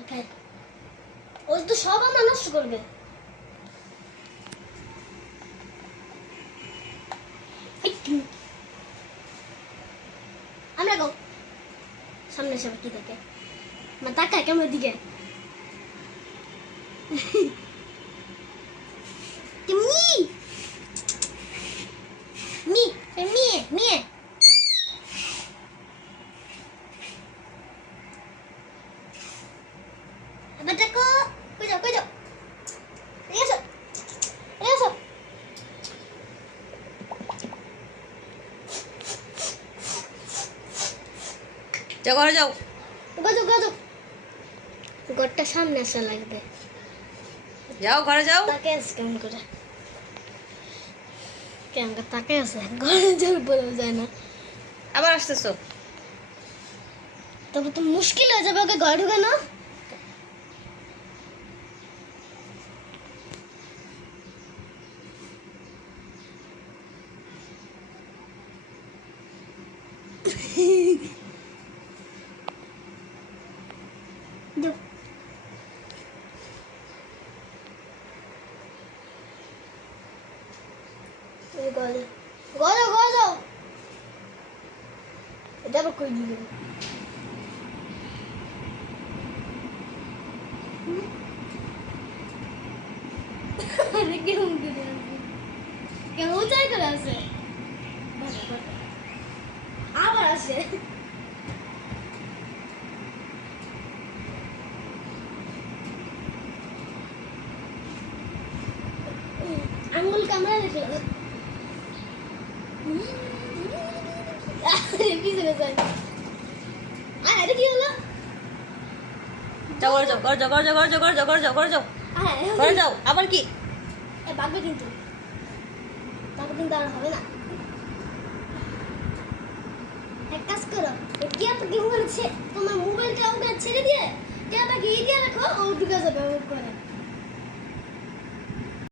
ওকে ও তো সব আমার নষ্ট করবে। আমরা গো সামনে সব কি থাকে মা তাকায় কেমন দিকে তুমি মি মিয়ে মিয়ে আবার দেখো কই যাও এসো এসো যাও ঘরে যাও। গজো ঘরটা সামনে আসা লাগবে। যাও ঘরে যাও। তাকে আছে কেমন করে কেমন করে তাকে আছে ঘরে জোর বলেও যায় না। আবার আসতেছো? তবে তো মুশকিল হয়ে যাবে ওকে ঘরে ঢুকানো। গজো এটা আবার কই দিল আরে কেমন করে আছে কেমন চাই করে আছে আবার আসে আঙ্গুল কামড়া দেখল পিছনে যাই আরে কি হলো যাও ঘরে যাও ঘরে যাও ঘরে যাও ঘরে যাও ঘরে যাও ঘরে যাও ঘরে যাও ঘরে যাও। আবার কি বাগবে কিন্তু তারপর কিন্তু আর হবে না। এক কাজ করো কি ওখানে তোমার মোবাইলটা ওখানে ছেড়ে দিয়ে ক্যামেরা গিয়ে দিয়ে রাখো ও ঢুকে যাবে করে